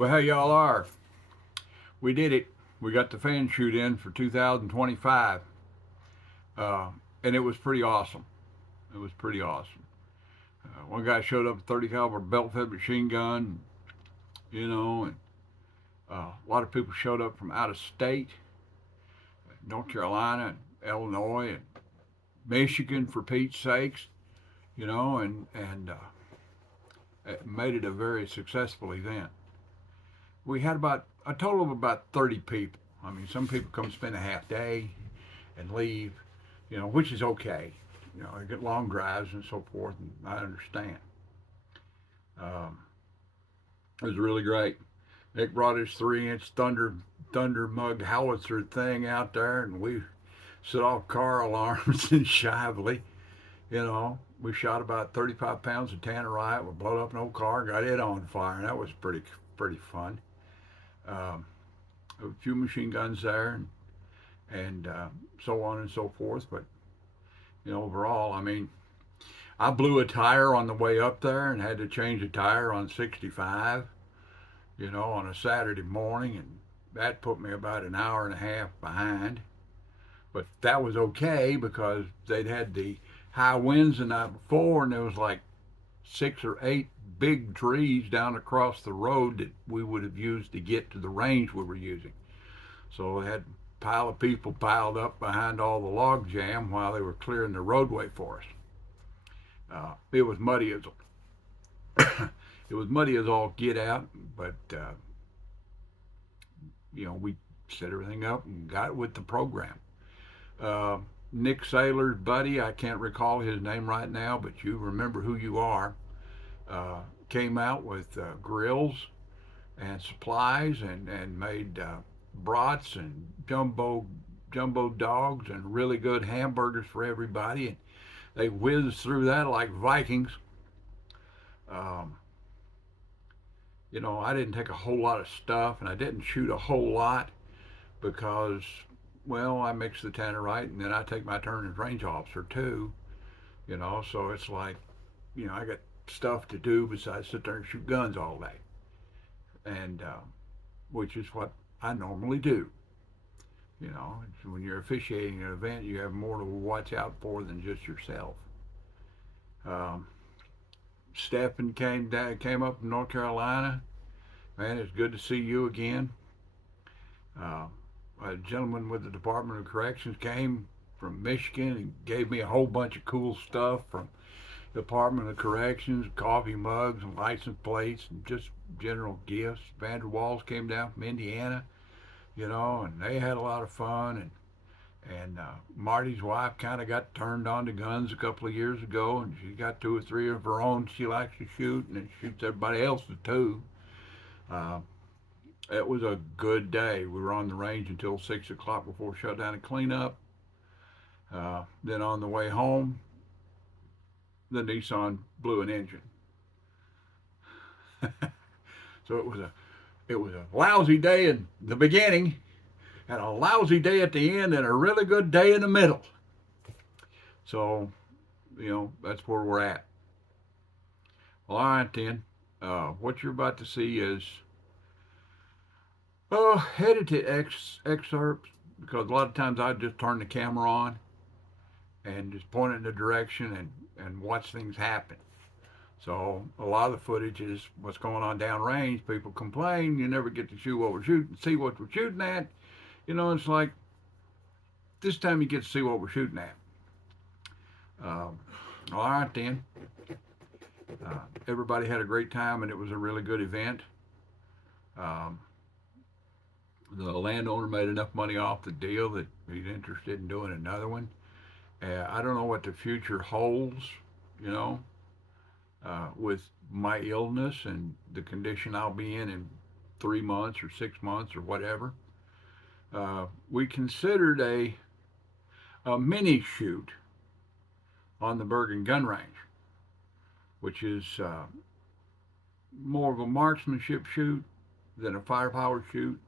Well, how y'all are? We did it. We got the fan shoot in for 2025, uh, and it was pretty awesome. It was pretty awesome. One guy showed up with a 30 caliber belt-fed machine gun, and a lot of people showed up from out of state, North Carolina, and Illinois, and Michigan, for Pete's sakes, and it made it a very successful event. We had about a total of about 30 people. I mean, some people come spend a half day and leave, which is okay. I get long drives and so forth, and I understand. Um, it was really great. Nick brought his 3-inch thunder mug howitzer thing out there, and we set off car alarms and shively. We shot about 35 pounds of Tannerite. We blew up an old car, got it on fire, and that was pretty fun. Um, a few machine guns there, and so on and so forth. But overall, I mean, I blew a tire on the way up there and had to change a tire on 65. On a Saturday morning, and that put me about an hour and a half behind. But that was okay because they'd had the high winds the night before, and there was like 6 or 8 big trees down across the road that we would have used to get to the range we were using. So they had a pile of people piled up behind all the log jam while they were clearing the roadway for us. It was muddy as it was muddy as all get out, but we set everything up and got it with the program. Uh, Nick Saylor's buddy, I can't recall his name right now, but you remember who you are, came out with grills and supplies and made brats and jumbo dogs and really good hamburgers for everybody. And they whizzed through that like Vikings. Um, I didn't take a whole lot of stuff, and I didn't shoot a whole lot because, well, I mix the Tannerite, and then I take my turn as range officer too. So it's like, I got stuff to do besides sit there and shoot guns all day, and which is what I normally do. When you're officiating an event, you have more to watch out for than just yourself. Um, Stephen came up from North Carolina. Man, it's good to see you again. Uh, a gentleman with the Department of Corrections came from Michigan and gave me a whole bunch of cool stuff from the Department of Corrections, coffee mugs and license plates and just general gifts. Vanderwalls came down from Indiana, and they had a lot of fun. And Marty's wife kind of got turned on to guns a couple of years ago, and she got 2 or 3 of her own she likes to shoot, and then shoots everybody else's too. Uh, it was a good day. We were on the range until 6 o'clock before shutdown and cleanup. Then on the way home, the Nissan blew an engine. So it was a lousy day in the beginning, and a lousy day at the end, and a really good day in the middle. So, that's where we're at. Well, all right then. What you're about to see is edited excerpts, because a lot of times I just turn the camera on and just point it in a direction and watch things happen. So a lot of the footage is what's going on downrange. People complain you never get to shoot what we're shooting, see what we're shooting at. It's like this time you get to see what we're shooting at. All right then. Everybody had a great time, and it was a really good event. Um, the landowner made enough money off the deal that he's interested in doing another one. I don't know what the future holds, with my illness and the condition I'll be in 3 months or 6 months or whatever. We considered a mini shoot on the Bergen gun range, which is more of a marksmanship shoot than a firepower shoot,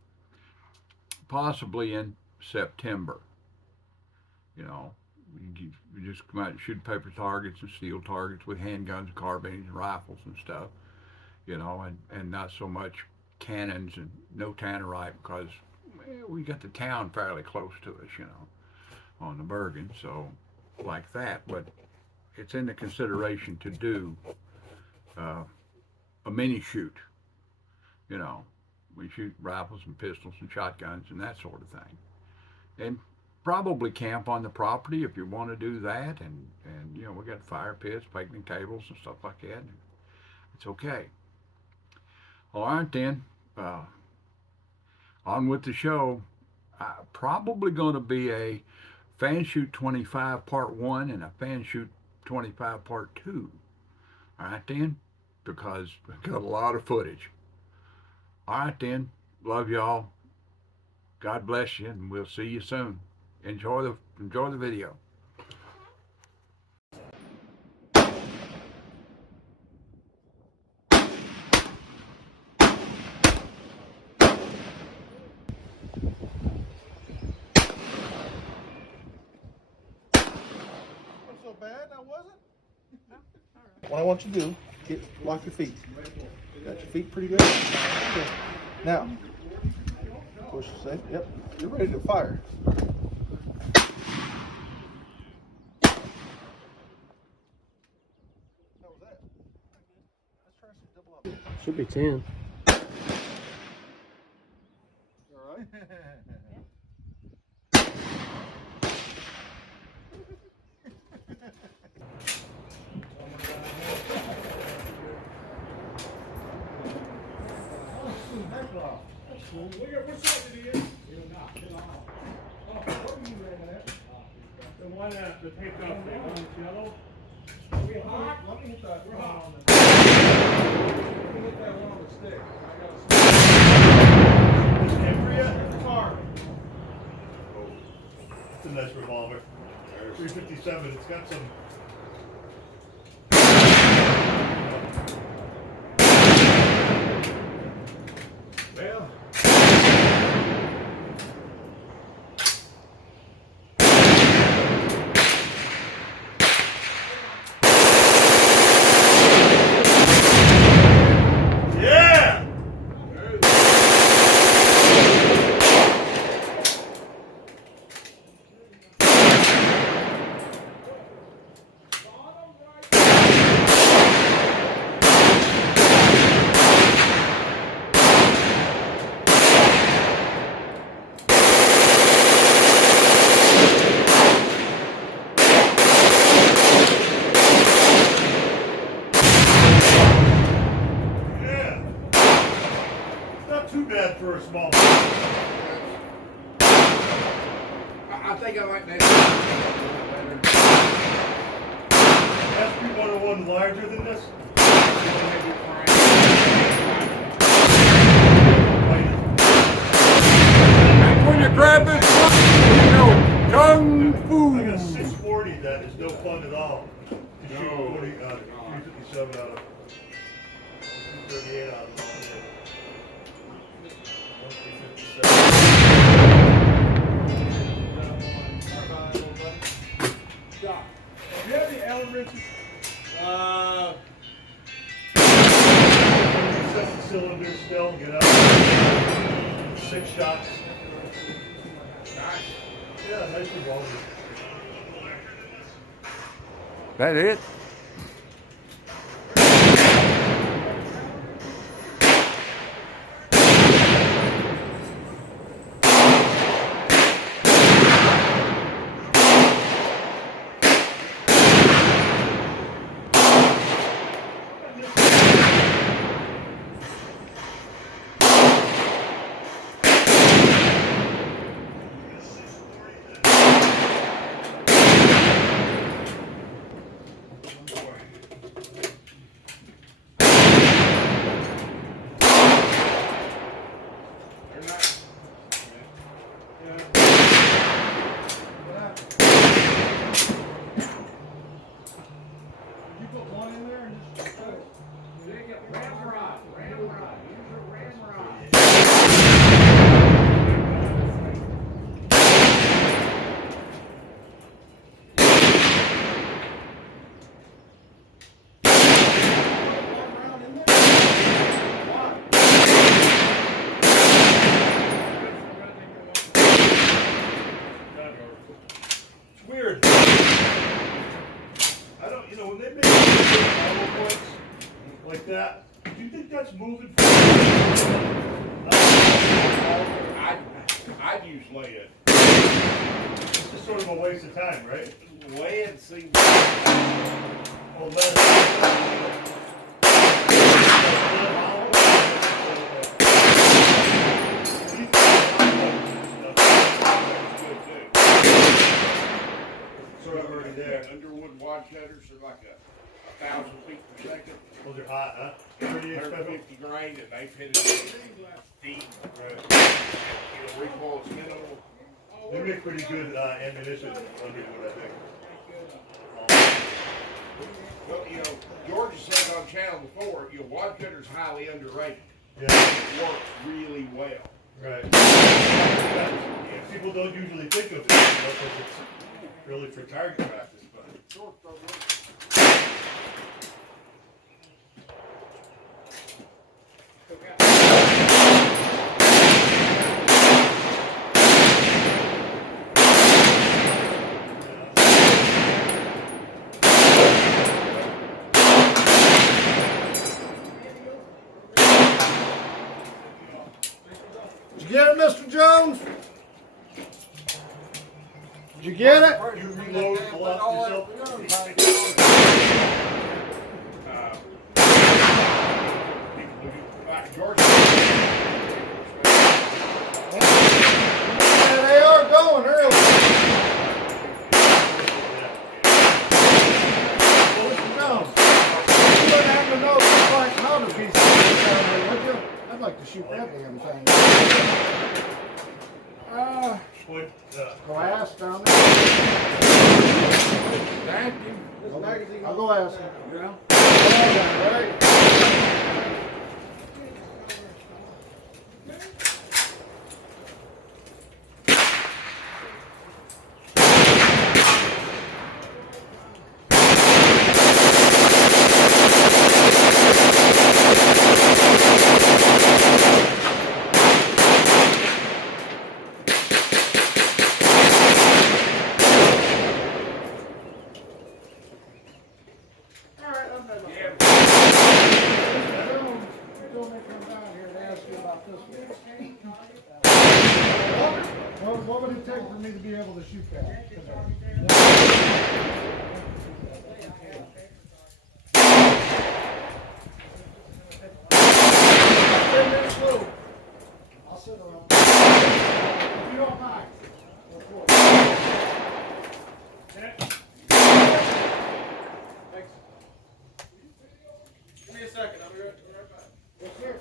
possibly in September. You just come out and shoot paper targets and steel targets with handguns, carbines, and rifles and stuff, and not so much cannons and no Tannerite because we got the town fairly close to us, you know, on the Bergen, so like that. But it's in the consideration to do a mini shoot, you know. We shoot rifles and pistols and shotguns and that sort of thing. And probably camp on the property if you want to do that. And you know, we got fire pits, picnic tables and stuff like that. It's okay. All right then, on with the show. Probably going to be a Fan Shoot 25 Part 1 and a Fan Shoot 25 Part 2. All right then, because I've got a lot of footage. All right then, love y'all. God bless you, and we'll see you soon. Enjoy the video. So bad, now was it? What I want you to do, lock your feet. Got your feet pretty good? Okay. Now, push safe. Yep. You're ready to fire. What was that? Let's try some double up. Should be 10. All right. What side did he is? The one that the taped up, the one that's yellow. Let me hit that one on the Let me hit that one on the stick. I got a stick. Every In the car. It's a nice revolver. 357. It's got some. Well. Too bad for a small one. I think I like that. SP-101 larger than this? When you grab it, you know, kung fu. I got a 640 that is no fun at all. To shoot 357 out of 38 out of it. Do you have the Allen wrenches? Set the cylinder still, get out. 6 shots. Yeah, nice revolver. That it? when they make hollow points like that, do you think that's moving forward? I'd use lead. It's just sort of a waste of time, right? Lead seems. Or lead. Sort of already there. Underwood wad cutters are like a 1,000 feet per second. Those are hot, huh? Pretty expensive. 150 grain, and they've hit it deep. Recoil's minimal. They make pretty good ammunition, Underwood, I think. Well, Georgia said on channel before, wad cutter's highly underrated. Yeah. It works really well. Right. Yeah, people don't usually think of it because it's really for target practice, but. Did you get it, Mr. Jones? Did you get it? You reload, pull out yourself. Georgia. Yeah, they are going early. Mr. Jones, you wouldn't happen to know like how to be down there, would you? I'd like to shoot that damn thing. Go ask down there. Thank you. I'll go ask him. Yeah. Right? What would it take for me to be able to shoot that? I'll sit around. If you don't mind. Thanks. Give me a second. I'll be right back. Yes, sir.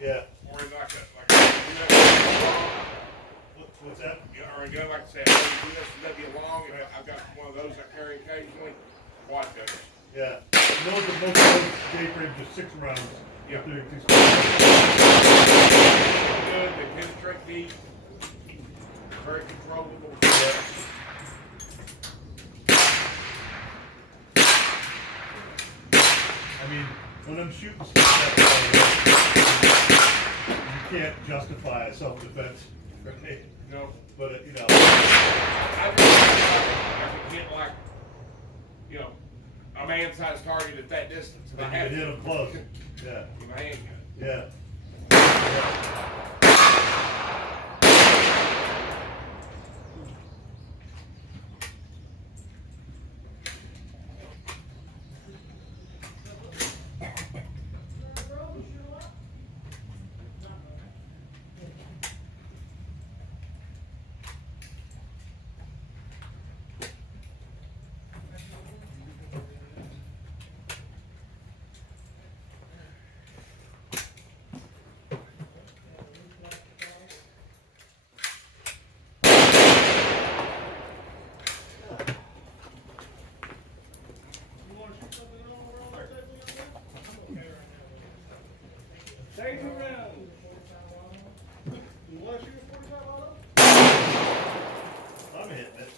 Yeah. Or like a What's that? or like I said, USW long, and I've got one of those I carry occasionally. Wad cutters. Yeah. Most of those J-frames are 6 rounds. Yeah. They're too Good, they penetrate deep. Very controllable. Yeah. I mean, when I'm shooting stuff that way, you can't justify a self-defense, right? No. But, I can get like, a man-sized target at that distance. And I you have can hit them close. Yeah. with my handgun. Yeah. Yeah. I'm hitting it.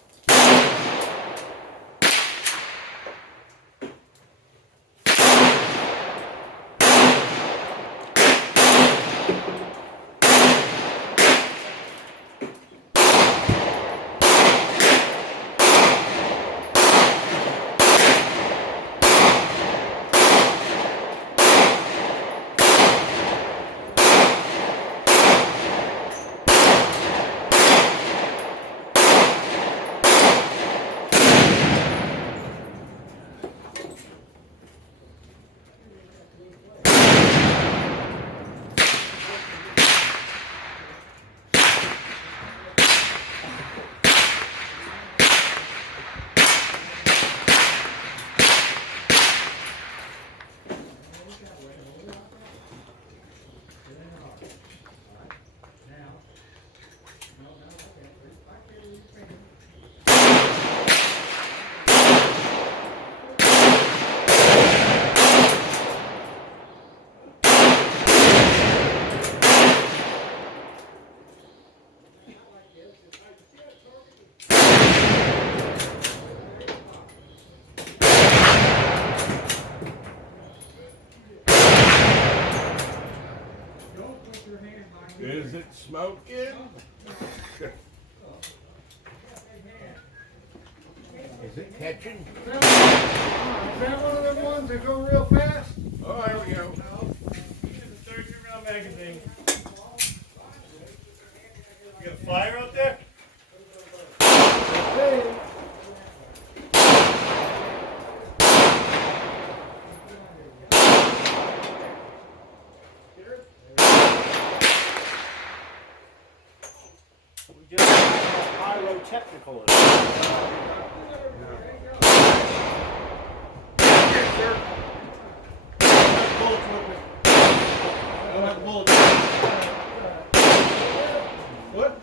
Is it smoking? Is it catching? Is that one of them ones that go real fast? Oh, there we go. 32 round magazine. You got a fire out there? Hey. We just pyrotechnical. What?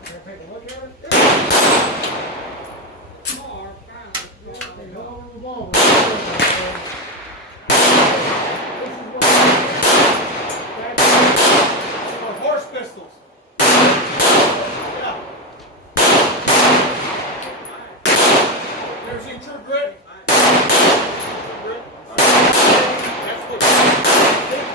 Horse pistols. Yeah. Ever seen True Grit? True Grit? That's what.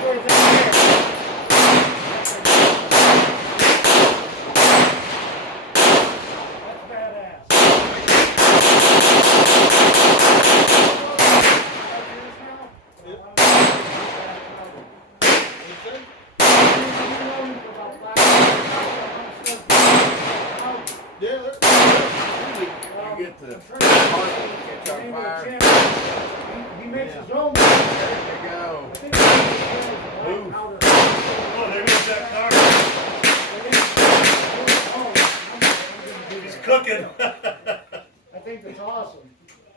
You get the part that catch on fire. He makes his own. There you go. Move. Oh, there goes that car. He's cooking. I think that's awesome.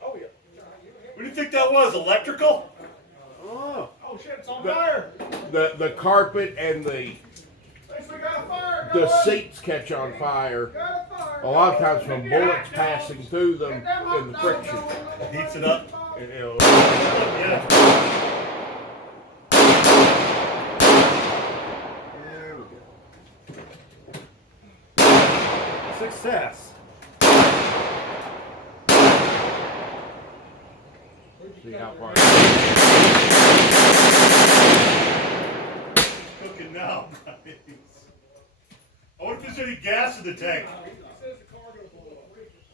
Oh, yeah. What do you think that was? Electrical? Oh. Oh, shit, it's on fire. The carpet and the We got a fire. Go the on. seats catch on fire. Got a fire. A lot of times from bullets passing through them and the friction. Heats it up. And it'll- Yeah. There we go. Success. See how far. Cooking now, guys. I wonder if there's any gas in the tank.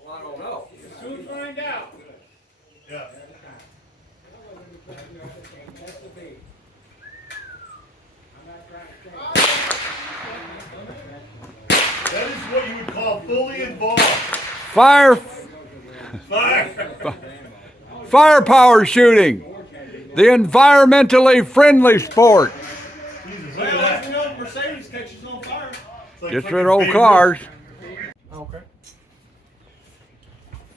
Well, I don't know. Soon find out. Yeah. That is what you would call fully involved. Fire, Fire. firepower shooting, the environmentally friendly sport. Jesus, look Well, at let me that. know if Mercedes catches on fire. It's like Just fucking for old Babe cars. Okay.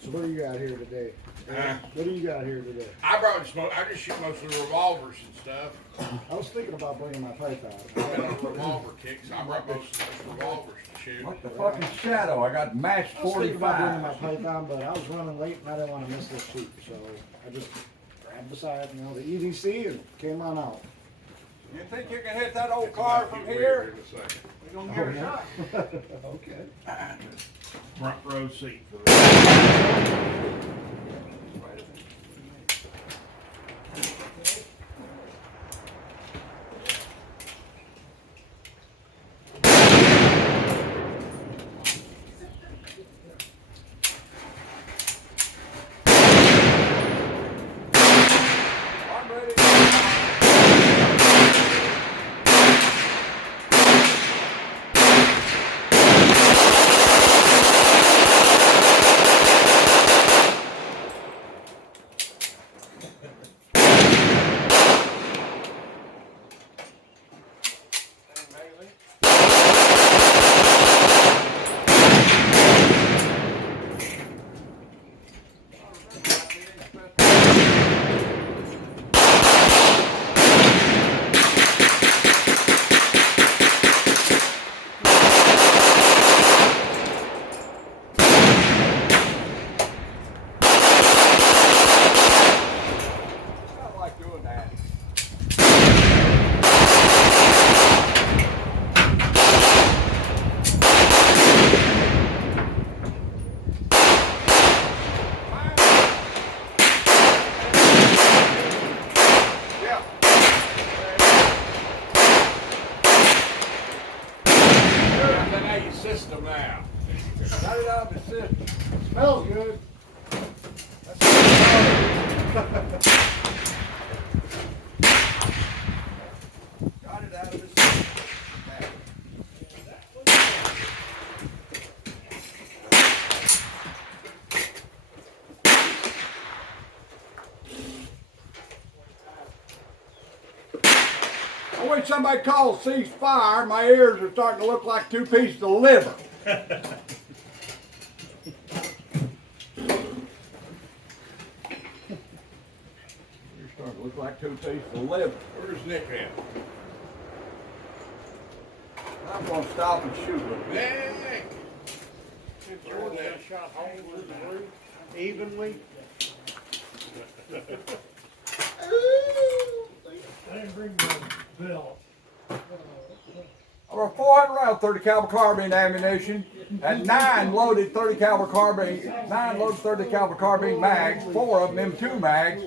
So what do you got here today? What do you got here today? I brought smoke. I just shoot most of the revolvers and stuff. I was thinking about bringing my pipe out. I got a revolver kick, so I brought most of those revolvers to shoot. What the fuck is Shadow? I got match I was thinking about bringing my 45. pipe on, but I was running late and I didn't want to miss this shoot, so I just grabbed beside, the EDC and came on out. You think you can hit that old car from here? We're gonna give it a shot. Okay. Front row seat for that. I'm ready. I like doing that. Yeah. Everything out of your system now. Got it out of the system. Smells good. Got it out of the system. I wish somebody called cease fire. My ears are starting to look like two pieces of liver. You're starting to look like two pieces of liver. Where's Nick at? I'm gonna stop and shoot a little bit. Nick! Jordan got shot home through the roof evenly. I didn't bring my bill. Over 400 round 30 caliber carbine ammunition at 9 loaded 30 caliber carbine, 9 loaded 30 caliber carbine mags, 4 of them M2 mags,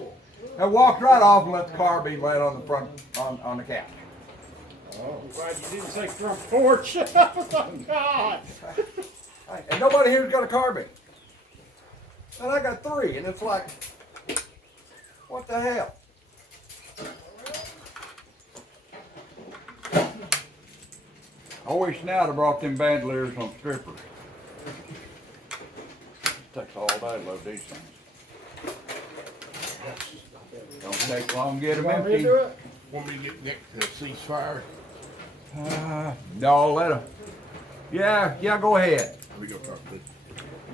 and walked right off and let the carbine lay on the front on the couch. Glad you didn't say front porch. Oh, God. And nobody here's got a carbine. And I got 3, and it's like, what the hell? I wish now I'd have brought them bandoliers on strippers. Takes all day to load these things. Don't take long to get them Want me to empty. do it? Want me to get Nick to cease fire? No, let him. Yeah, go ahead. We go talk to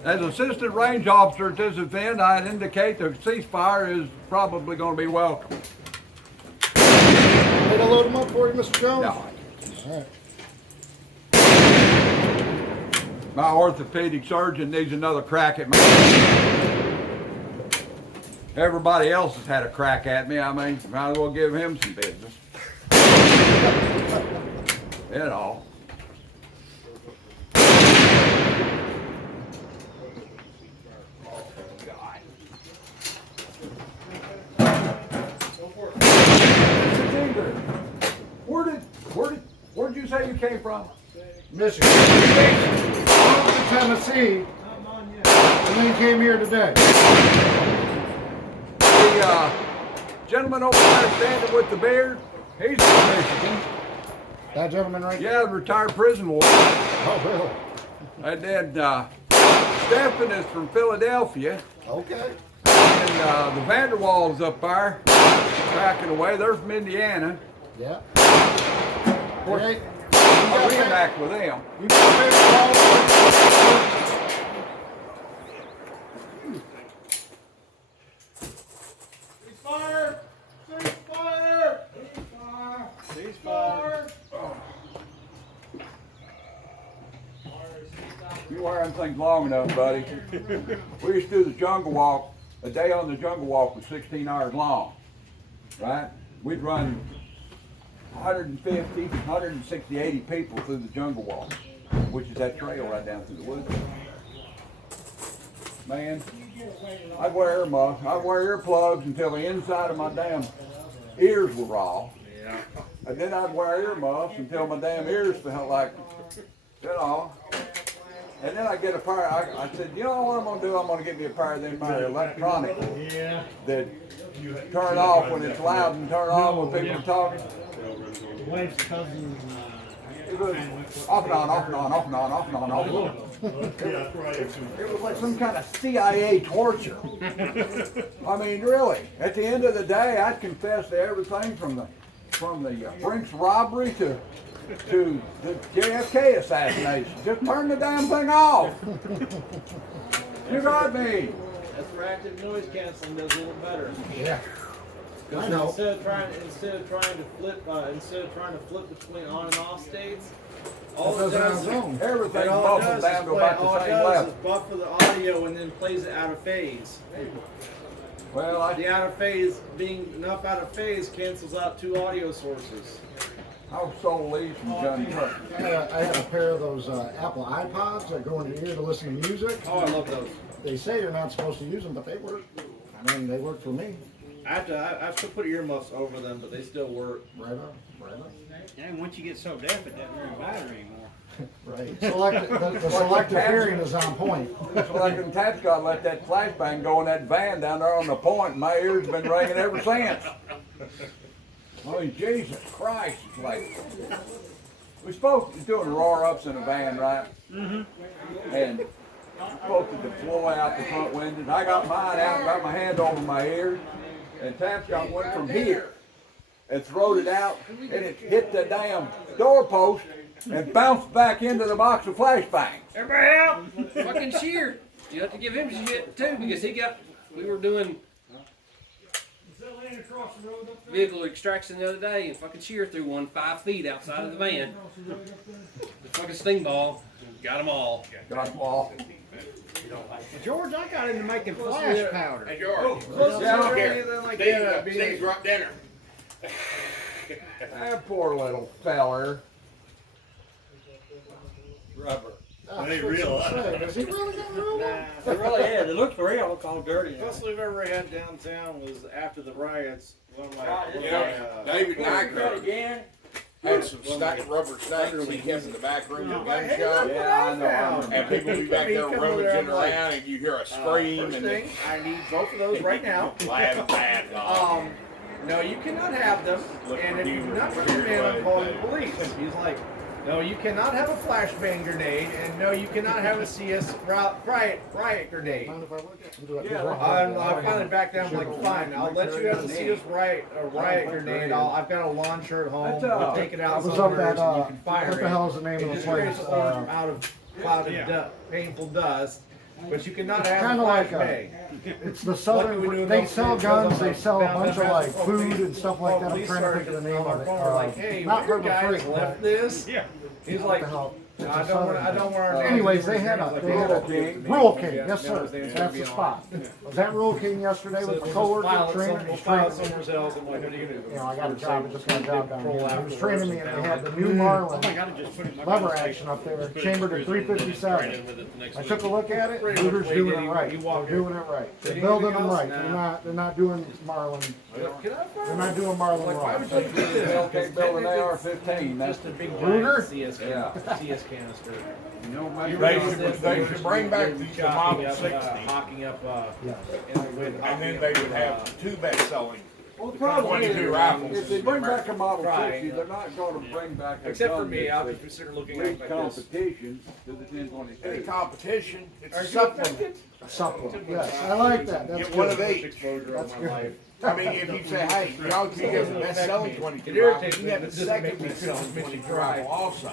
As assistant range officer at this event, I'd indicate the ceasefire is probably going to be welcome. Did I load them up for you, Mr. Jones? No, All right. my orthopedic surgeon needs another crack at me. Everybody else has had a crack at me. I mean, might as well give him some business. You know. Where'd you say you came from? Michigan. To Tennessee. And then came here today. The gentleman over there standing with the beard, he's from Michigan. That gentleman right there? Yeah, retired prison warden. Oh, really? And then Stephen is from Philadelphia. Okay. And the Vanderwalls up there, cracking away. They're from Indiana. Yeah. Of course, Hey, I reenact with them. you got a favorite call? Ceasefire! Ceasefire! Ceasefire! You wear them things long enough, buddy. We used to do the jungle walk. A day on the jungle walk was 16 hours long, right? We'd run 150, 160, 80 people through the jungle walk, which is that trail right down through the woods. Man, I'd wear earmuffs. I'd wear earplugs until the inside of my damn ears were raw. Yeah. And then I'd wear earmuffs until my damn ears felt like, you know. And then I get a pair. I said, you know what I'm gonna do? I'm gonna get me a pair of them electronic that you turn off when it's loud and turn on when people are talking. The wife's cousin. It was off and on, off and on, off and on, off and on, off and on. Yeah, right. It was like some kind of CIA torture. I mean, really. At the end of the day, I'd confess to everything from the French robbery to the JFK assassination. Just turn the damn thing off. You got me. That's where active noise canceling does a little better. Yeah. Because I know. instead of trying to flip between on and off states, all it does Everything's all it buffled does down is to about all the it same does level. is buffer the audio and then plays it out of phase. Well, The out of phase being enough out of phase cancels out two audio sources. I was sold these from Johnny Truck. I had a pair of those Apple iPods that go in your ear to listen to music. Oh, I love those. They say you're not supposed to use them, but they work. I mean, they work for me. I have to put earmuffs over them, but they still work. Right on, right on. Yeah, and once you get so deaf, it doesn't really matter anymore. Right. The selective hearing is on point. That's like in Tapscott let that flashbang go in that van down there on the point, and my ears have been ringing ever since. I mean, Jesus Christ, it's like, we're supposed to be doing roar-ups in a van, right? Mm-hmm. And we're supposed to deploy out the front windows. I got mine out and got my hand over my ears, and Tapscott went from here and throwed it out, and it hit the damn doorpost and bounced back into the box of flashbangs. Everybody out! Fucking Shear. You have to give him shit too because we were doing vehicle extraction the other day and fucking Shear threw one 5 feet outside of the van. The fucking sting ball. Got them all. Got them all. George, I got into making flash powder. Hey, George. Yeah. Here. Steve's right dinner. That poor little feller. Rubber. They realize. Is he really got real? It really is. It looks real. It's all dirty. The best we've ever had downtown was after the riots. One of my, You know, David Nyker again. had some rubber stackers he kept in the back room of the gun shop. Yeah, I know. And people be back there rummaging around, and you hear a scream, First and thing, I need both of those right now. laugh bad dog. No, you cannot have them. And if you do not bring them in, I'm calling the police. He's like, no, you cannot have a flashbang grenade, and no, you cannot have a CS riot grenade. Mind if I look at it? Yeah, I finally backed down. I'm like, fine, I'll let you have the CS riot grenade. I've got a launcher at home. We'll take it I out was up somewhere at, so you can fire what the it. hell is the name It of the just place? creates an orange out of clouded painful dust. But you cannot have Kinda a like flashbang. It's the Luckily we knew Southern, they enough sell because guns, I'm they like, sell a found bunch them of like after- food and stuff like that. I'm police trying to think of the name sergeant of it. on our phone, like, hey, Not your River guys Creek. left this. Yeah. He's What like, the hell? It's I a don't want Southern- our names. Anyways, they had a Rural King. Rural King, Yeah, yes yeah, sir, his name's that's gonna the be on spot. Was that Rural King yesterday with the coworker trainer? We'll file it somewhere else. I'm like, what are you gonna do? You know, I got a job, I just got a job down Patrol here. He was afterwards training me and they had the new Oh my Marlin God, I just put it in my lever gun action up there, chambered at 357. I took a look at it, Pretty Luger's much doing way it right, you they're walk doing it right. They're Anything building them else? right, Nah. they're not doing Marlin, Can I fire they're not doing Marlin Like, why would wrong. you do this? Hell can't build an AR-15. That's Just a big Ruger? giant CS, Yeah. CS canister. no man. They should bring back the Model 60, Hocking up, Yes. in the wind. and then they would have two best selling. Well, the problem 22 is, rifles if they bring back a Model Trying, 60, they're not going to bring back a Except for gun me, I'll that's just consider looking least at it like this. competition to the Any 1022. competition, it's a Are you supplement. affected? A supplement, yes, I like that, that's Get one of good. these. Exposure of my good. life. I mean, if you say, hey, you know, you get the best selling It 22 irritates rifle, me, you have but the it doesn't make second me best feel selling makes me 22 cry. rifle also.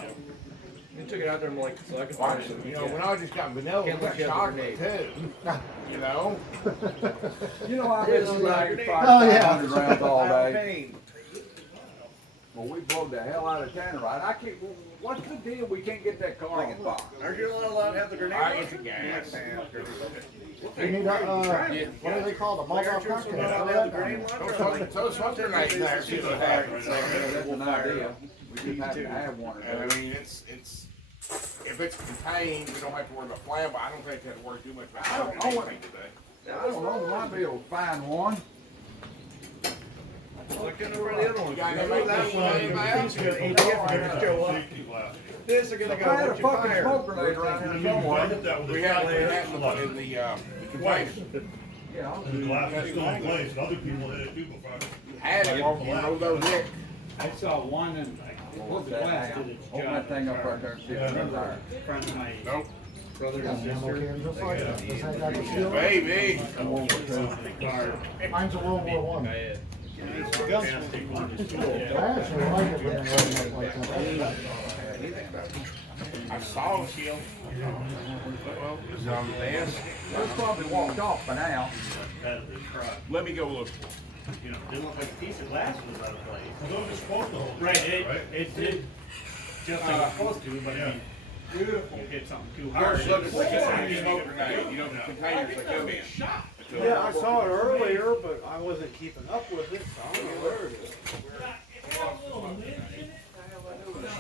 You took it out there and I'm like, so I can Or, fire it. you know, when I just got vanilla, Can't I got look at the chocolate too. You know? You know, I've Here's been a like grenade. 500 rounds all I'm day. pain. Well, we blowed the hell out of Tannerite. I can't. What's the deal? We can't get that car on fire. Aren't you not allowed to have the grenade? I get the gas. You need a, what do they call the Molotov cocktail? So smoke grenades there, see what happens. That's an idea. We just have to have one or And I two. mean, it's, if it's contained, we don't have to worry about flammable. I don't think that'd worry too much about anything today. I don't know, we might be able to find one. Looking over the other one. You got any that one? Safety glass. This are gonna I go had a with your fucking fire. smoke grenade around here somewhere. We had it in the container. Yeah. The glass is still in place, and other people hit it too before. Had it, you know, those hit. I saw one and What's that? glass did its Hold that thing up right there and see if it's there. front of my Nope. brother Got and an ammo sister. can just like that. Does that got the shield? Baby. Mine's a World War I. Fantastic one is cool. I actually like it when they run it like that. I saw a shield. Well, it's on the desk. It's probably walked off by now. Let me go look for it. You know, didn't look like a piece of glass was out of place. Those are supposed to hold. Right, Right? it did just like it's supposed to, but if you hit something too hard. First, look at the smoke grenade. You know, the containers that go in. Yeah, I saw it earlier, but I wasn't keeping up with it, so I don't know where it is.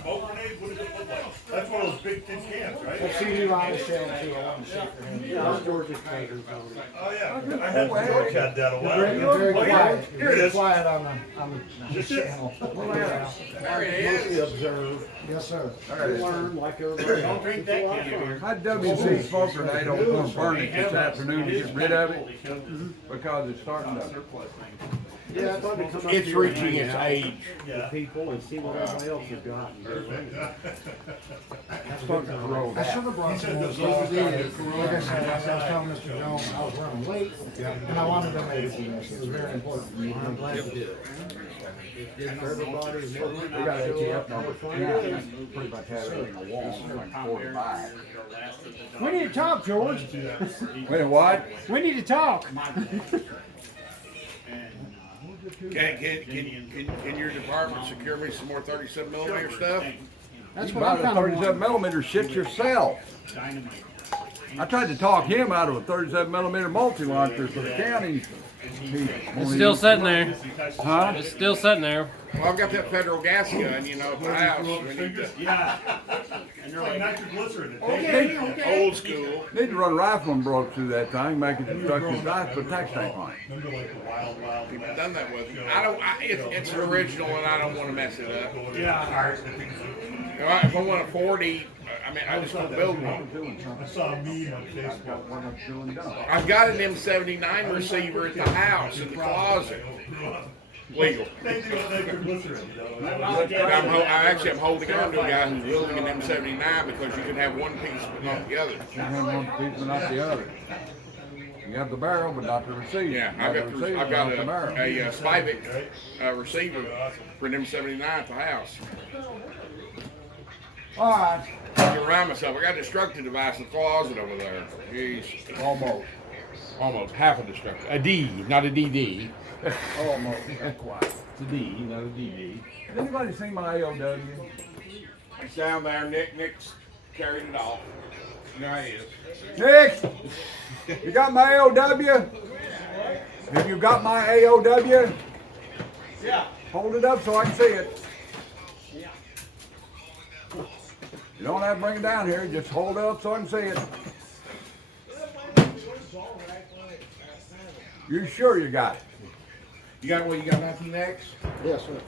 Smoke grenade, what does it look like? That's one of those big tin cans, right? I've seen you on the sale too. I want to shake your hand. Yeah, that's George's Tater's on it. Oh, yeah. I had, George had that a while You're ago. very Oh, yeah. quiet. Here You're it very is. quiet on the channel. There it Mostly is. observe, Yes, sir. learn like everybody else. Drink that can of beer. My WC smoke grenade, I was gonna burn it this afternoon to get rid of it because it's starting to. Yeah, it's starting to come up It's to your reaching its hangout age. with people and see what everybody else has got. It's starting to grow I down. should have brought some more stuff. Like I said, as I was telling Mr. Jones, I was running late, and I wanted to make this. It was very important for me. I'm glad you did it. For everybody, We got ATF number. Pretty much have everything I want, like 45. We need to talk, George. Wait, what? We need to talk. Can your department secure me some more 37 millimeter stuff? That's You what I'm buy kind the of 37 millimeter shit yourself. I tried to talk him out of a 37 millimeter multi-launcher for the county. It's still sitting there. Huh? It's still sitting there. Well, I've got that federal gas gun, you know, at the house. We need to, Yeah. It's like nitroglycerin. It okay. Old school. Need to run rifling broke through that thing, make it destructive dice, put tax tank on it. Remember like the wild. I've done that with it. I don't. It's original, and I don't want to mess it up. Yeah. You know, if I want a 40, I mean, I just don't build one. I saw a meme on Facebook. I I've got an M79 receiver at the house in the closet. Legal. They do nitroglycerin, you know. I'm holding on to a guy who's building an M79 because you can have one piece but not the other. You have one piece but not the other. You have the barrel but not the receiver. Yeah, I've got a Spivak receiver for an M79 at the house. All right. I can remind myself, I got a destructive device in the closet over there. Jeez. Almost half a destructive. A D, not a DD. Almost. That's quiet. It's a D, not a DD. Has anybody seen my AOW? It's down there. Nick's carried it off. There he is. Nick, you got my AOW? Have you got my AOW? Yeah. Hold it up so I can see it. You don't have to bring it down here, just hold it up so I can see it. You sure you got it? You got what? You got 19X? Yes, sir.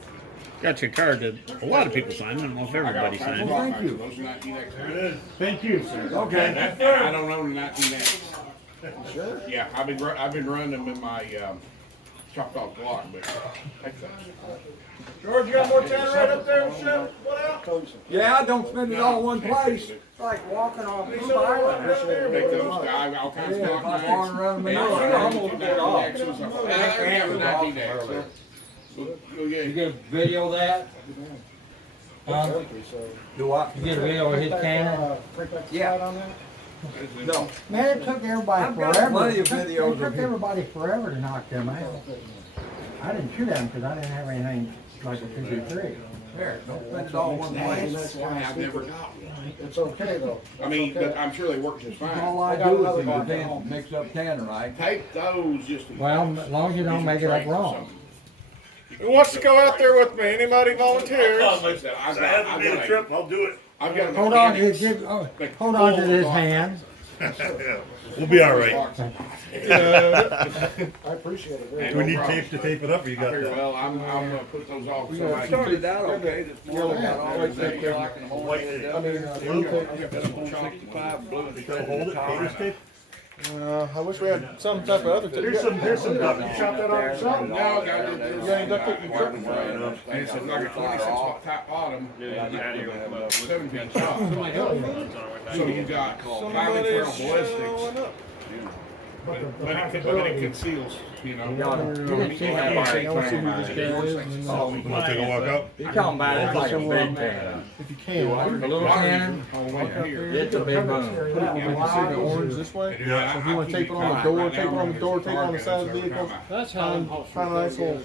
Got your card that a lot of people signed. I don't know if everybody signed. Well, thank you. Those are 19X. There it is. Thank you, sir. Okay. I don't own the 19X. Sure. Yeah, I've been running them in my chopped off block, but George, you got more Tannerite up there and shit? What else? Yeah, I don't spend it all in one place. It's like walking off Blue Island out there. make those all kinds of Yeah, if I run around the Yeah, middle, I'm I'm almost dead off. I have a 19X. So, yeah. You get a video of that? Do I? You get a video of his cannon? Yeah. No. Man, it took everybody I've got forever. plenty of It took videos of him. everybody forever to knock them out. I didn't shoot at them because I didn't have anything like a 223. There, don't spend it all one place. That's why I've never got one. It's okay though. I mean, It's okay. but I'm sure they work just fine. All I I got do another is one. mix up Tannerite. Take those just. Well, as long as you don't make it up wrong. Who wants to go out there with me? Anybody volunteers? Listen, I've So got, I haven't made a trip, I'll do it. I've got a Hold on, mechanics. hold on to this hand. We'll be all right. I appreciate it. very And Do we no need problem. tape to tape it up, or you I got figured, that? well, I'm gonna put those off. We Somebody started out okay this morning. Got all the way White 8 o'clock in the morning. I mean, Blue tape. I've got this 165 blue and Hold it, painter's tape? I wish we had some type of other. Here's some duct. You shot that on yourself? No, I got it. You got any duct tape in your truck? And it's like a 26 top bottom, 17 shot. So you got 5-inch ballistics, but it conceals, you know. You wanna take a walk up? You're talking about it like a big cannon. If you can. A little cannon, it's a big boom. You can see the orange this way. Yeah. So if you want to tape it on the door, tape it on the door, tape it on the side of the vehicle. Find a nice little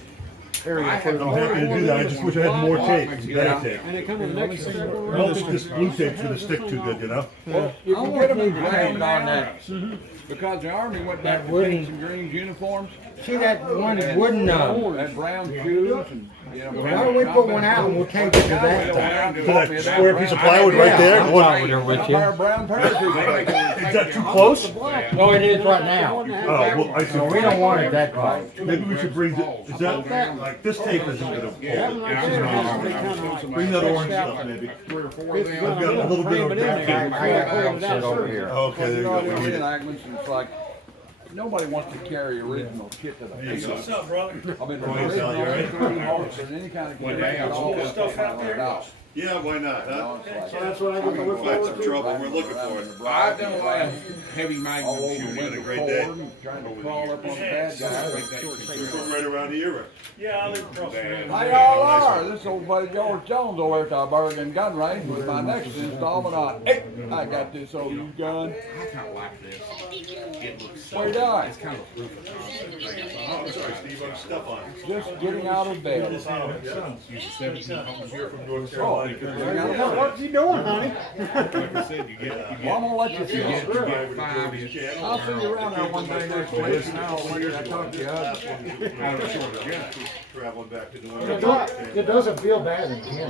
area for I'm happy to do that, I just wish I had more tape, better tape. And it comes with an extra. I don't think this blue tape's gonna stick too good, you know? Well, you can get them in ground on that. Because the Army went back to wooden- pinks and greens uniforms. see that one that wooden, And brown shoes and, you know. why don't we put one out and we'll tape it to that? To that square piece of plywood right there? I'm What? over there with I'll you. buy a brown parachute. Is that too close? Oh, it is right now. Oh, well, I So we said, don't want it that close. maybe we should bring, is that, like, this tape isn't gonna hold it. Bring that orange stuff, maybe. 3 or 4 of them. I've got a little bit of duct tape. I got shit over here. Okay, there you go. We need it. Enactments, and it's like, nobody wants to carry original shit to the field. What's up, brother? I mean, Go ahead, Sal, you all right? or any kind of. One day I'll all stuff that out there. out. Yeah, why not, huh? You know, it's like- That's what I get to look Find forward some to. trouble, we're looking for it. I've done a lot of heavy all magnum over shooting. had a the great day. cord, trying to crawl up on the bad guy. We're right around the ear. Yeah, I live across the road. How y'all are? This old buddy George Jones over at the Bergen Gun Range was my next installment on. Hey, I got this old gun. I kind of like this. It looks so. What you doing? It's kind of a proof of concept thing. Oh, sorry, Steve, I'm stuff on. Just getting out of bed. Use a 17 pounds here from North Oh, Carolina. What you doing, honey? Like I said, you get well, I'm gonna let you see it. 5-inch I'll see you around there one day next week. Now, when I talk to you, out of a shorter gun. Traveling back to New It doesn't feel bad in here.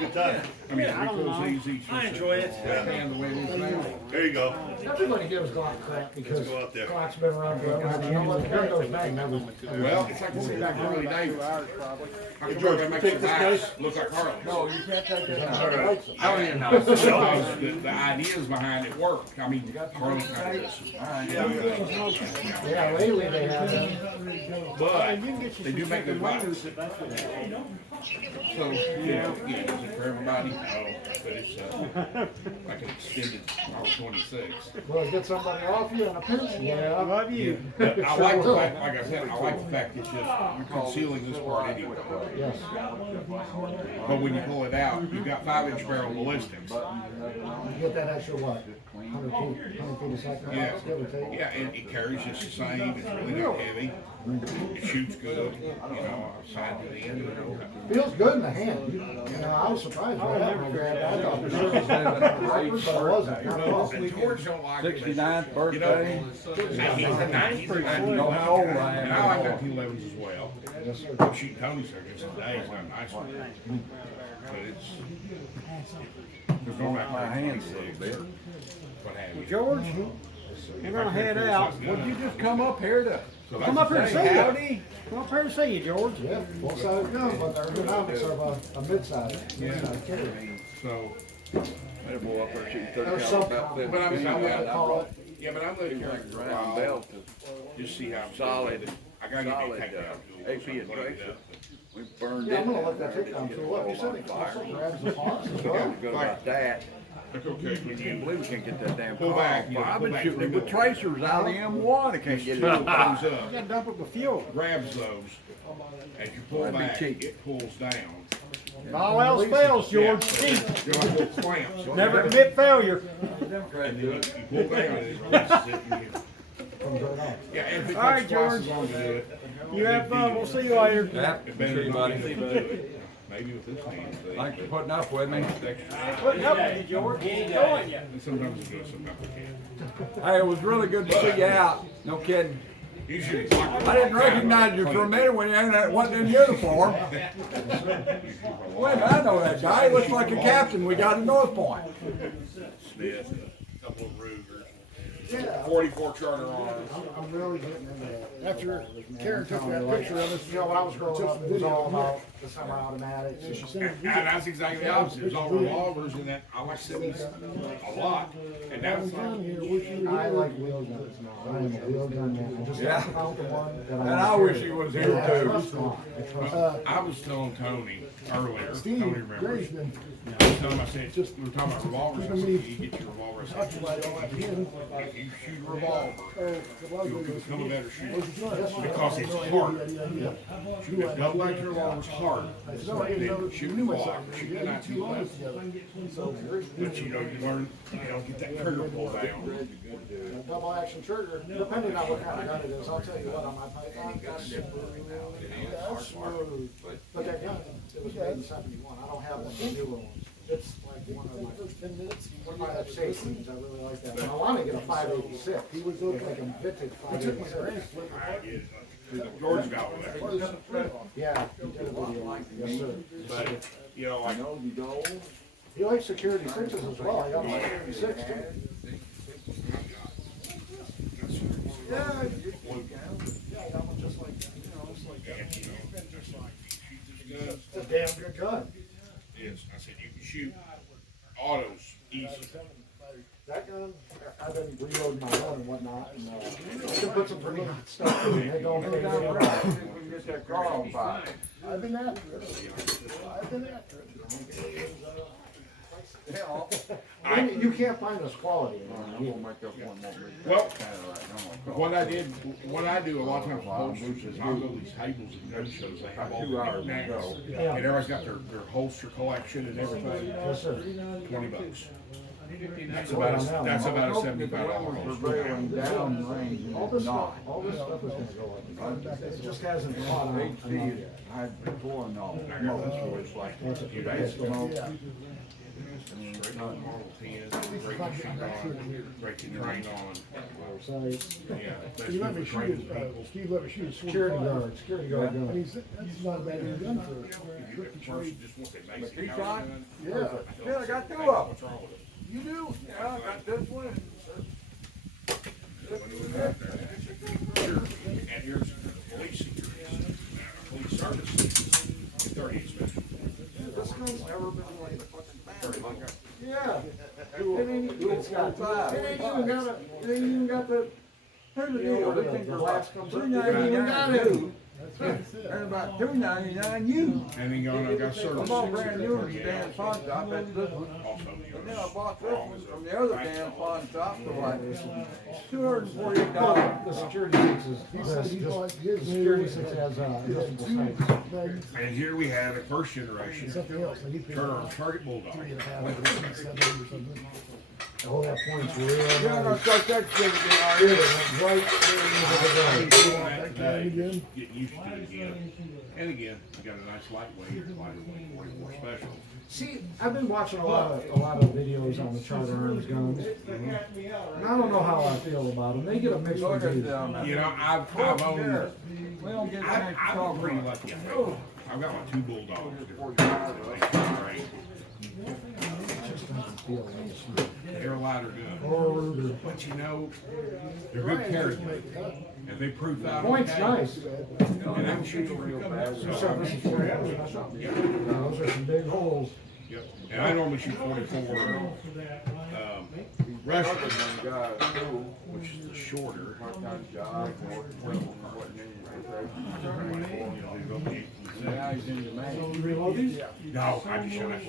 Good time. I mean, recoils easy. I enjoy it. And the way it is now. There you go. Everybody gives Glock crap because Let's go out there. Glock's been around forever. You know what? The gun goes back never. Well, it's like when we were back in the early days. I could George, probably make take some this, backs guys? look like Harley. no, you can't take this out. I mean, no. Because the ideas behind it work. I mean, Harley kind of does. Yeah, lately they have them. But they do make good bikes. So, yeah, is it for everybody? No, but it's like an extended R26. Well, get somebody off you on a pinch. Yeah. Love you. But I like the fact, like I said, I like the fact it's just concealing this part anyway. Yes. But when you pull it out, you've got 5-inch barrel ballistics. You get that extra what? 100 feet a second? Yeah, Give or take. yeah, and it carries just the same. It's really not heavy. It shoots good. You know, side to the end. You know. Feels good in the hand. You know, I was surprised by that one. I thought the service was but it wasn't. Not at all. And George don't like it. 69th birthday. He's a 90. You know how old I And I like am. 1911s as well. Yes, sir. I'm shooting Tony circuits some days, I'm nice one. But it's, there's no right My hands a little bit. what have you. George, we're gonna head out. Would you just come up here to? Come up here and see Say you. howdy? Come up here and see you, George. Yeah, both sides gun, but they're economics of a mid-size. Mid-size carrier. So, Better go up there shooting 30 There's cal some- about this. but I mean, I brought yeah, but I'm gonna carry it for a round while, belt to just see how. solid, I gotta get solid, that tape out. AP and tracer. We burned it. Yeah, I'm gonna let that take down through what you said. It also grabs the box as well. Good about that. That's okay. I can't believe we can't get that damn Pull car back, off. yeah, I've pull been back, shooting it pull with back. tracers out of the M1. I can't get it. Pull those You up, gotta dump it with fuel. grabs those. As you pull That'd be back, cheap. it pulls down. If all else fails, George, Yeah. cheat. They're like little clamps. Never admit failure. And then you pull down and it releases it. And you, Comes right off. yeah, and if it All right, takes twice George. as long to do it. You have fun. We'll see you later. It better not be able to do it. maybe with this hand. Thanks for putting up with me. Putting up with you, George. Enjoying you. And sometimes it goes, sometimes it can't. Hey, it was really good to see you out. No kidding. You should block I didn't recognize you for a minute when you wasn't in uniform. Wait a minute, I know that guy. He looks like a captain we got in North Point. Smith, a couple of Rugers, Yeah. 44 Charter arms. I'm really getting into that. After Karen took that picture of us, you know, when I was growing up, it was all about the semi-automatics. And that's exactly the opposite. It was all revolvers, and that I like 70s a lot. And that's I like wheel guns now. I am a wheel gun man. I just Yeah. found the one that And I wish he was here Yeah, too. trust me. I was telling Tony earlier. Steve, Tony remembers. Gray's been I was telling him, I said, we were talking about revolvers. I said, you get your revolver. I said, if you shoot a revolver, you'll become a better shooter. Because it's hard. Shooting a double action revolver is hard. Than shooting a block, shooting a 1911. But you know, you learn, get that trigger pull down. double action trigger, depending on what kind of gun it is. I'll tell you what, on my Python, that's smooth. But that gun, it was made in '71. I don't have one of the newer ones. It's like one of my first 10 minutes. One of my safeties, I really like that. And I want to get a 586. He would look like a vintage 586. George got one there. Yeah, he did a video. Yes, sir. But, like, He likes security sixes as well. I got my 36 too. Yeah, I got one just like that. It's a damn good gun. yes, I said, you can shoot autos easy. That gun, I've been reloading my gun and whatnot, and you can put some pretty hot stuff in it. They don't take it. Get that car on fire. I've been after it. I've been after it. You can't find this quality in it. Well, what I do a lot of times with holsters is I'll go to these tables and gun shows, they have all the knickknacks. And everybody's got their holster collection and everything. Yes, sir. $20. That's about a $75 holster. All this stuff is gonna go up. It just hasn't caught on enough yet. Marble pins, breaking train on. So, Yeah. You let me shoot it, Steve let me shoot a security guard gun. I mean, that's not a bad gun for Just want that basic Key power shot? gun. Yeah, I got two of What's them. wrong with it? You do? Yeah, I got this one. Sure. And here's police security, police service, 38 special. This gun's never been like fucking bad. Yeah. It ain't even got the. Here's the deal, they think The they're glass like comes up. They ain't even got it. $2.99 and about $2.99 used. And then going, I got service. I bought brand new ones at Dan Pawn Shop, that's this one. Also, And then I bought this one from the other Dan Pawn Shop for like $248. The security six the security six has adjustable sights. And here we have a first generation Turner Target Bulldog. Oh, that point's real Yeah, I'm gonna nice. start that shit again. It went right into the gun. Get used to it again. And again, you got a nice lightweight, lighter weight 44 special. See, I've been watching a lot of videos on the Charter Arms guns, and I don't know how I feel about them. They get a mixed Look at review. them. You know, I've owned, We don't get I'm pretty lucky. I've got my two Bulldogs. Right. Just doesn't feel right smooth. They're a lighter gun. Or Ruger. But you know, they're good carry weight. And they proof out. Point's okay. nice. And they shoot you real fast. Your service is for those are some big holes. Yep. And I normally shoot 44 Russian, which is the shorter. Now he's in the man. You reload these? No, I just shut it.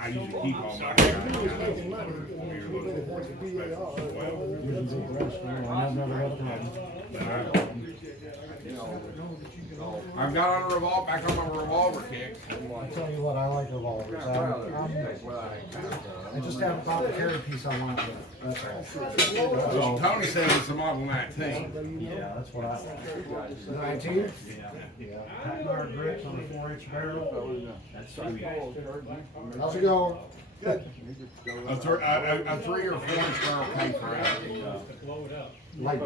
I usually keep all my guns. You can take the rest. I've never had a problem. I've got on a revolver, back on my revolver kick. I'll tell you what, I like revolvers. I just haven't bought the carry piece I want yet. That's all. That's all. Tony says it's a Model 19. Yeah, that's what I think. 19? Yeah. Our grips on a 4-inch barrel. How's it going? Good. A 3 or 4 inch barrel came for it. Light, yeah,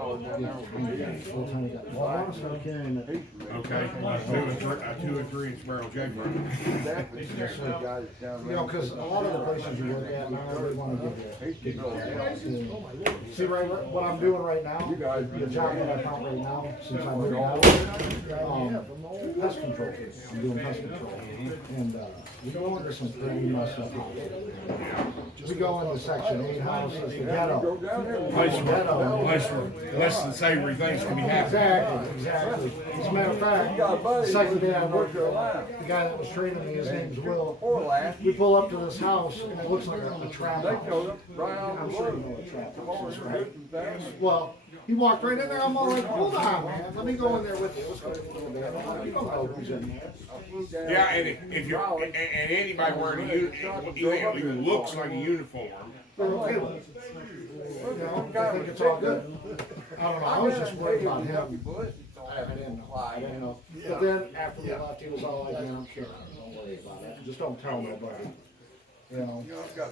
full time. Well, I want to start carrying it. Okay, a 2 and 3 inch barrel jackpot. You know, because a lot of the places you work at, now, I really want to give you. See, right, what I'm doing right now, the job that I found right now, since I'm moving out, pest control. I'm doing pest control. And, we go into some pretty messed up houses. We go into Section 8 houses, the ghetto. Place where less than savory things can be happening. Exactly. As a matter of fact, the second day I worked there, the guy that was training me, his name's Will. We pull up to this house and it looks like a trap house. I'm sure you know what a trap house is, right? Well, he walked right in there. I'm all like, hold on, man. Let me go in there with you. Let's go in a little bit. You don't know who's in there. Yeah, and if you're and anybody wearing a uniform looks like a uniform. They're okay with it. You know, I think it's all good. I don't know. I was just worried about him. I didn't know. But then after we left, he was all like, man, I'm sure. Don't worry about it. Just don't tell nobody. You know,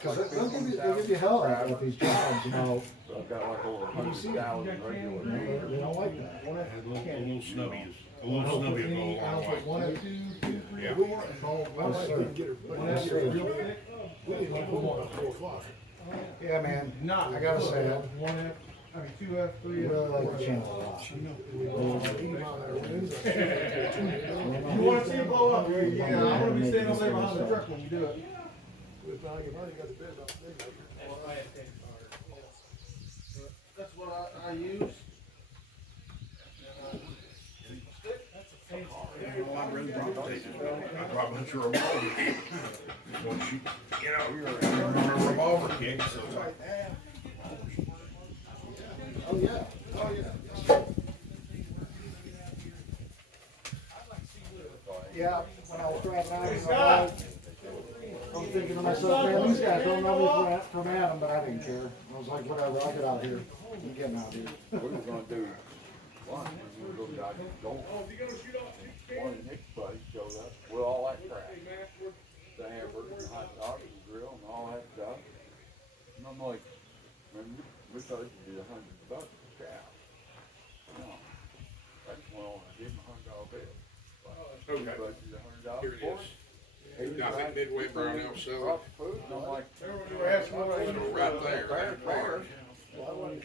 because they'll give you hell at these jobs, you know. You see, they don't like that. A little snubby will go a long way. One and two, Yeah. Yeah, man. I gotta say that. 2F, 3F. You really like the channel a lot. You want to see it blow up? Yeah, I want to be standing over there behind the truck when you do it. That's what I use. I brought a bunch of revolvers. Once you know, you're on a revolver kick, so it's like, Oh, yeah. Oh, yeah. Yeah, when I was driving out, I'm thinking to myself, man, these guys don't know me from Adam, but I didn't care. I was like, whatever, I'll get out here. I'm getting out here. What we're gonna do, one, we're gonna go down to Gold. One of Nick's buddies showed up with all that crap. The hamburgers, the hot dogs, the grill, and all that stuff. And I'm like, man, we thought it would be $100 a cow. No. That's when I gave him $100 bill. okay, $100 here it for is. I think Midway Brown now sell it. Food, and I'm like, So right there, that part.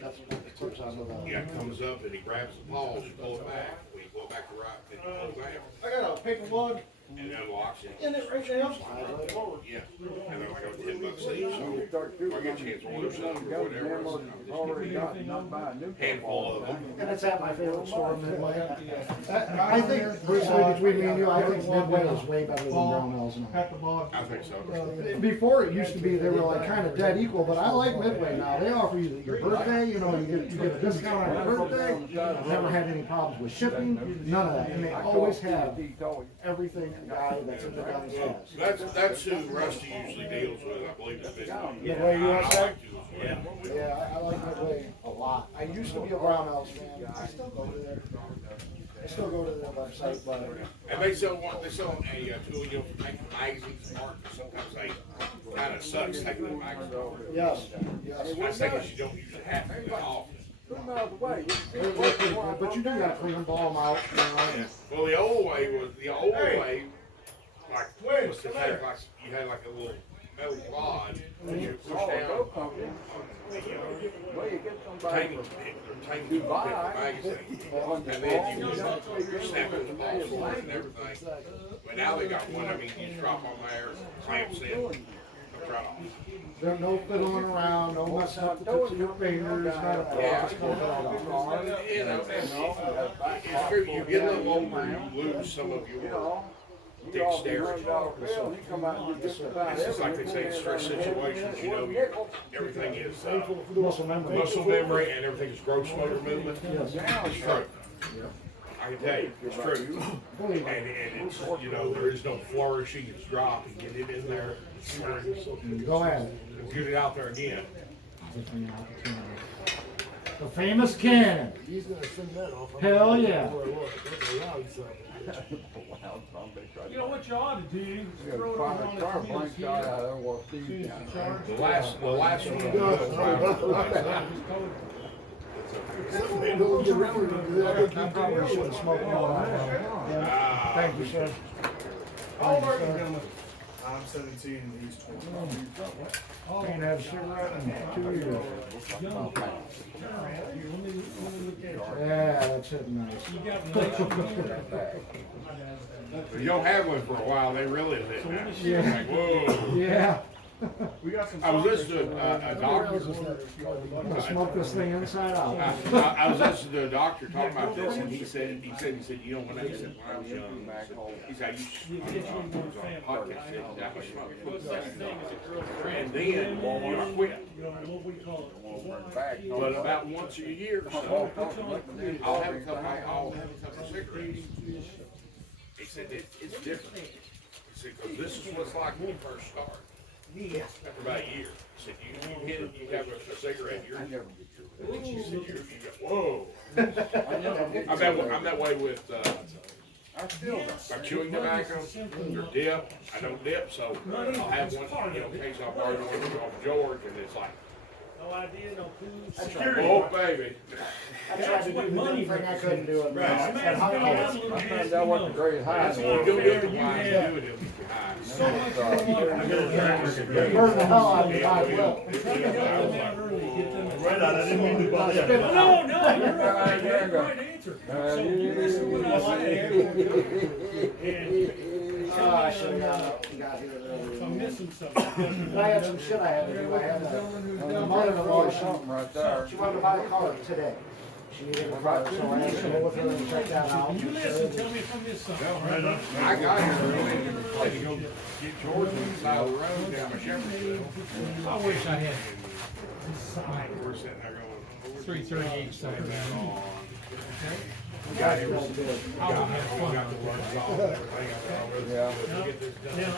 That's the tips I know that. Yeah, it comes up and he grabs the paws and pull it back. When you pull it back to right, then you pull it down. I got a paper mug And unlocks it. in it right now. Yeah. And they're like $10 each, so if I get a chance to order some or whatever, already got none by a new. handful of them. And it's at my favorite store, Midway. I think, personally, between me and you, I think Midway is way better than Brownells now. At the bottom. I think so. Before, it used to be, they were like kind of dead equal, but I like Midway now. They offer you your birthday, you know, you get a discount on your birthday. Never had any problems with shipping, none of that. And they always have everything a guy that's in the guns has. That's who Rusty usually deals with, I believe it's Midway. Midway I USA? like to as well. Yeah, I like Midway a lot. I used to be a Brownells fan. I still go to their website, but. And they sell a tool, you know, for taking magazines apart, but sometimes they kind of sucks taking the magazines apart. Yes, yes. My thing is you don't usually have to do it often. They're pretty good, but you do gotta clean them, ball them out, you know. Well, the old way, like, was to take like, you had like a little metal rod and you push down on the tank magazine. And then you just snap it to the ball slide and everything. But now they got one, I mean, you just drop on there, clamps in, comes right off. There's no fiddling around, no messing up the tips of your fingers, none of that. Just cut that off. You know, it's true, you get a little older, you lose some of your dexterity. It's just like they say in stress situations, you know, everything is Muscle memory. muscle memory and everything is gross motor movement. Yes. Stroke. I I can tell you, it's true. And it's, you know, there is no flourishing, it's dropping, get it in there, Go at it. get it out there again. The famous cannon. He's gonna send that off. Hell yeah. You know what you ought to do? Is throw it on the community here. The last one. we built, I probably shouldn't smoke more. Thank you, sir. I'm 17 and he's 20. Ain't had a cigarette in 2 years. Yeah, that's it, nice. If you don't have one for a while, they really lit now. Yeah. Like, whoa. Yeah. We got some. I was listening to a doctor. I'm gonna smoke this thing inside out. I was listening to a doctor talking about this, and he said, you know, when I said when I was young, he said, I used to on a podcast, he said, I used to smoke. And then you quit. But about once a year or so, I'll have a couple of cigarettes. He said, it's different. He said, because this is what it's like when you first start. After about a year, he said, you hit it, you have a cigarette, she said, you go, whoa. I'm that way with, my chewing tobacco, or dip. I don't dip, so I'll have one, you know, in case I borrow one off George, and it's like, No idea, no food. Security. oh, baby. I tried to do the damn thing, I couldn't do it. Right. At high school. I found out what the great high That's what you do it, why you do it, it'll be So high. much more. Burn the hell out of the high well. Right on, I didn't mean to butt in. No, no, you're right. You had the right answer. So you listen to what I said. I should've got here earlier. If I'm missing something. But I had some shit I had to do. I had a mother-in-law, she wanted to buy a car today. She needed a car, so I had to go with her and check that out. You listen, tell me if I missed something. I got here early, had to go get George on the side of the road down by Shepherdville. I wish I had. We're sitting there going. 338 side. We got here, we got the runs off and everything, I thought, we'll get this done. Now,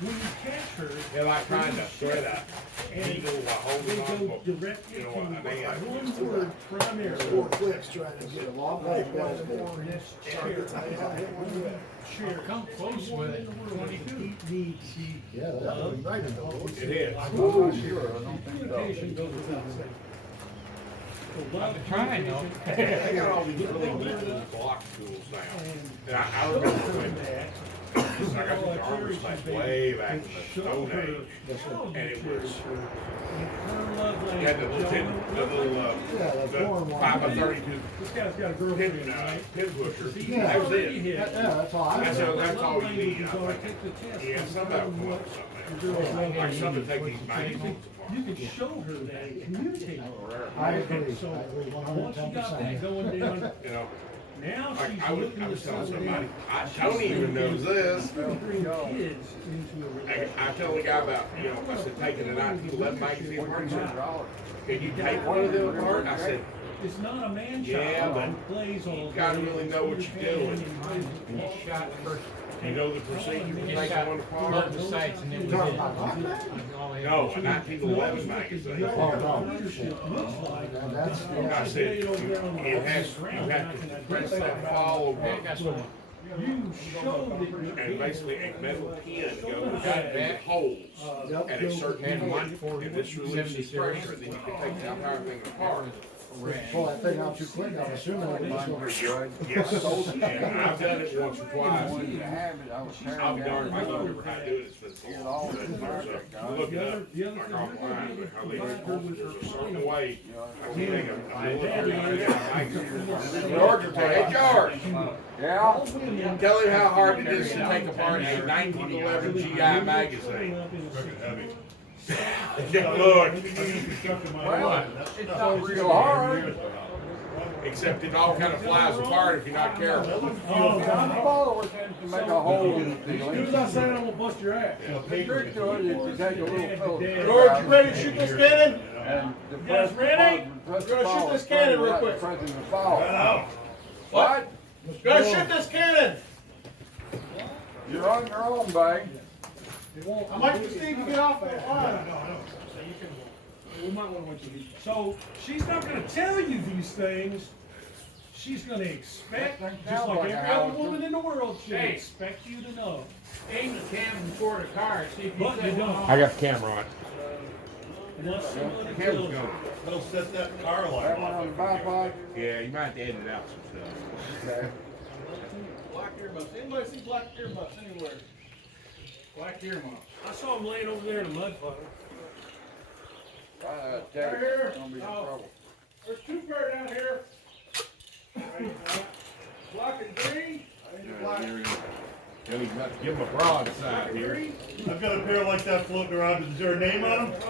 when you catch her, They're like trying to thread a needle while they holding go on to, directly you to know, an ant. one word primary. Clicks trying to get a long way. Share, come close with it. 22. Yeah, that's what he right in the It is. Communication goes without saying. Trying though. They got all these really neat little block tools now. And I remember when, I got these armor slash way back in the Stone Age. And it was, you had the little 5x32 This guy's got a pin, girlfriend, right? pin pusher. Yeah. That was it. Yeah, that's all I That's had. that's all you need, I think. Yeah, some of that would come up something. Like some to take these magazines You apart. can show her that and communicate. I agree. So, I agree once you got that 110%. going down, You know, now like she's I was looking to telling settle somebody, down. Tony even knows this. Bring kids into a relationship. I tell the guy about, you know, I said, taking a 1911 magazine apart, he said, can you take one of them apart? I said, It's not a man Yeah, child but who plays all you day. gotta really know what you're doing. He shot first. you know the procedure to take one apart? The sights and then we Talking did. about Hawkman? No, a 1911 magazine. Oh, no. Ownership looks like. That's, I said, it has, you have to press that follow button. You show that you're. And basically a metal pin goes in holes at a certain angle. And this releases pressure, and then you can take the entire thing apart. pull that thing out too quick, I'm assuming it'll be still. Yes, and I've done it once or twice. I'll be darned if I can remember how to do it. It's been so long. But look it up, like online, but how they, there's a certain way. I can't think of, I George will tell you, hey George. Yeah? Tell him how hard it is to take apart a 1911 GI magazine. Yeah, look. Well, it's not real hard. Except it all kind of flies apart if you're not careful. My follower tends to make a hole in the As soon ceiling. as I said I'm gonna bust your ass. The trick to it is to take a little filter. George, you ready to shoot this cannon? And the guys ready? press We're gonna shoot this cannon real quick. Pressing the follow. What? Guys, shoot this cannon. You're on your own, babe. I'd like to see you get off the line. We might want to wait till you. So she's not going to tell you these things. She's going to expect, just like every other woman in the world, she'll expect you to know. Aim the cannon toward a car. See if But you don't. I got the camera on. And that's similar to Camera's kills. going. That'll set that car That alarm one off. on the back. Yeah, you might have to edit out some stuff. Okay. Black earmuffs. Anybody see black earmuffs anywhere? Black earmuffs. I saw him laying over there in a mud puddle. Right here. Gonna be in trouble. There's two pair down here. Black and green. Then he's got to give him a broadside here. I've got a pair like that floating around. Is there a name on them?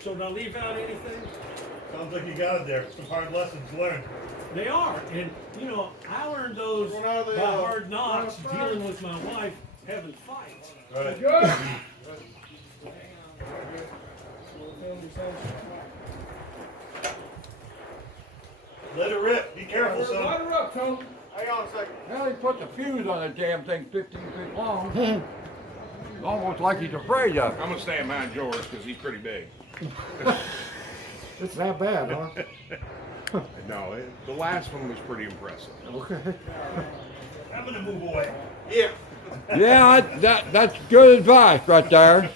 So did I leave out anything? Sounds like you got it there. Some hard lessons learned. They are. And, you know, I learned those One out of the, by hard knocks one out of the dealing with my wife having fights. Right. Good. Let it rip. Be careful, son. Light her up, Tony. Hang on a second. Well, he put the fuse on the damn thing 15 feet long. It's almost like he's afraid of it. I'm gonna stand behind George because he's pretty big. It's that bad, huh? No, the last one was pretty impressive. Okay. I'm gonna move away. Yeah. Yeah, that's good advice right there.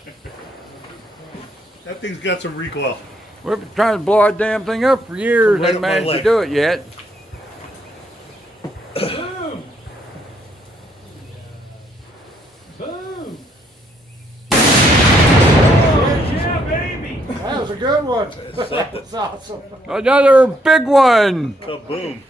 That thing's got some recoil. We've been trying to blow our damn thing up for years Right and up my managed to leg. do it yet. Boom! Boom! Yeah, baby! That was a good one. That's awesome. Another big one. Kaboom.